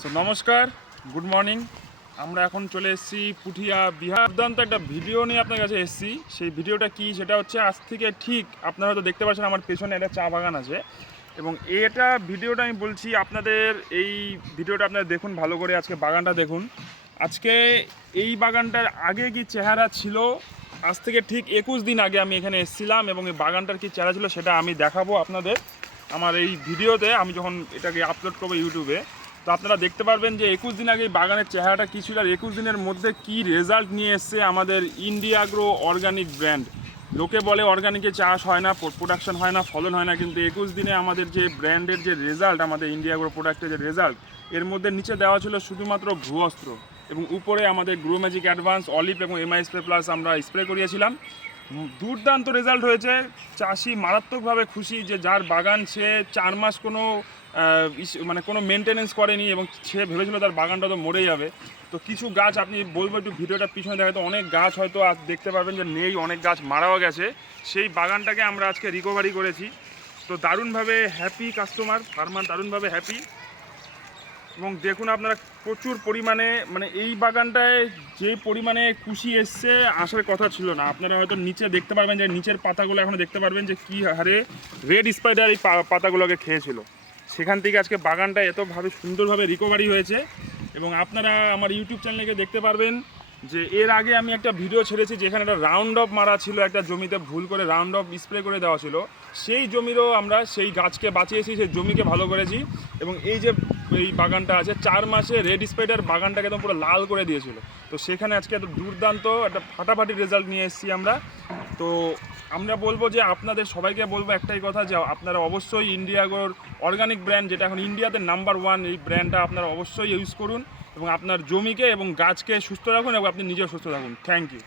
So নমস্কার, good morning. আমরা এখন চলে এসেছি পুঠিয়া বিহার। দুর্দান্ত একটা ভিডিও নিয়ে আপনার কাছে এসেছি। সেই ভিডিওটা কি, সেটা হচ্ছে আজ থেকে ঠিক আপনারা হয়তো দেখতে পাচ্ছেন আমার পেছনে একটা চা বাগান আছে, এবং এটা ভিডিওটা আমি বলছি আপনাদের, এই ভিডিওটা আপনারা দেখুন ভালো করে, আজকে বাগানটা দেখুন। আজকে এই বাগানটার আগে কি চেহারা ছিল, আজ থেকে ঠিক 21 দিন আগে আমি এখানে এসেছিলাম, এবং এই বাগানটার কি চেহারা ছিল সেটা আমি দেখাবো আপনাদের আমার এই ভিডিওতে। আমি যখন এটাকে আপলোড করবো ইউটিউবে, তো আপনারা দেখতে পারবেন যে 21 দিন আগে বাগানের চেহারাটা কী ছিল, আর 21 দিনের মধ্যে কি রেজাল্ট নিয়ে এসছে আমাদের ইন্ডিয়াগ্রো অর্গানিক ব্র্যান্ড। লোকে বলে অর্গানিকে চাষ হয় না, প্রোডাকশন হয় না, ফলন হয় না, কিন্তু 21 দিনে আমাদের যে ব্র্যান্ডের যে রেজাল্ট, আমাদের ইন্ডিয়াগ্রো প্রোডাক্টের যে রেজাল্ট, এর মধ্যে নিচে দেওয়া ছিল শুধুমাত্র ভূঅস্ত্র, এবং উপরে আমাদের গ্রো ম্যাজিক অ্যাডভান্স, অলিভ এবং এমআই স্প্রে প্লাস আমরা স্প্রে করিয়েছিলাম। দুর্দান্ত রেজাল্ট হয়েছে। চাষি মারাত্মকভাবে খুশি যে যার বাগান সে 4 মাস কোনো মেনটেনেন্স করেনি, এবং সে ভেবেছিল তার বাগানটা তো মরে যাবে। তো কিছু গাছ আপনি বলবো একটু ভিডিওটা পিছনে দেখা, তো অনেক গাছ হয়তো আজ দেখতে পারবেন যে নেই, অনেক গাছ মারাও গেছে। সেই বাগানটাকে আমরা আজকে রিকভারি করেছি। তো দারুণভাবে হ্যাপি কাস্টমার, ফার্মার দারুণভাবে হ্যাপি। এবং দেখুন আপনারা প্রচুর পরিমাণে, এই বাগানটায় যে পরিমাণে কুশি এসছে আসার কথা ছিল না। আপনারা হয়তো নিচে দেখতে পারবেন যে নিচের পাতাগুলো এখনও দেখতে পারবেন যে কী হারে রেড স্পাইডার এই পাতাগুলোকে খেয়েছিল। সেখান থেকে আজকে বাগানটা এতভাবে সুন্দরভাবে রিকভারি হয়েছে। এবং আপনারা আমার ইউটিউব চ্যানেলে দেখতে পারবেন যে এর আগে আমি একটা ভিডিও ছেড়েছি যেখানে একটা রাউন্ড অফ মারা ছিল, একটা জমিতে ভুল করে রাউন্ড অফ স্প্রে করে দেওয়া ছিল। সেই জমিরও আমরা সেই গাছকে বাঁচিয়েছি, সেই জমিকে ভালো করেছি। এবং এই যে এই বাগানটা আছে, 4 মাসে রেড স্পাইডার বাগানটাকে একদম পুরো লাল করে দিয়েছিল। তো সেখানে আজকে এত দুর্দান্ত একটা ফাটাফাটি রেজাল্ট নিয়ে এসেছি আমরা। তো আমরা বলবো যে আপনাদের সবাইকে বলবো একটাই কথা, যে আপনারা অবশ্যই ইন্ডিয়াগোর অর্গানিক ব্র্যান্ড, যেটা এখন ইন্ডিয়াতে নাম্বার 1, এই ব্র্যান্ডটা আপনারা অবশ্যই ইউজ করুন, এবং আপনার জমিকে এবং গাছকে সুস্থ রাখুন, এবং আপনি নিজেও সুস্থ থাকুন। Thank you.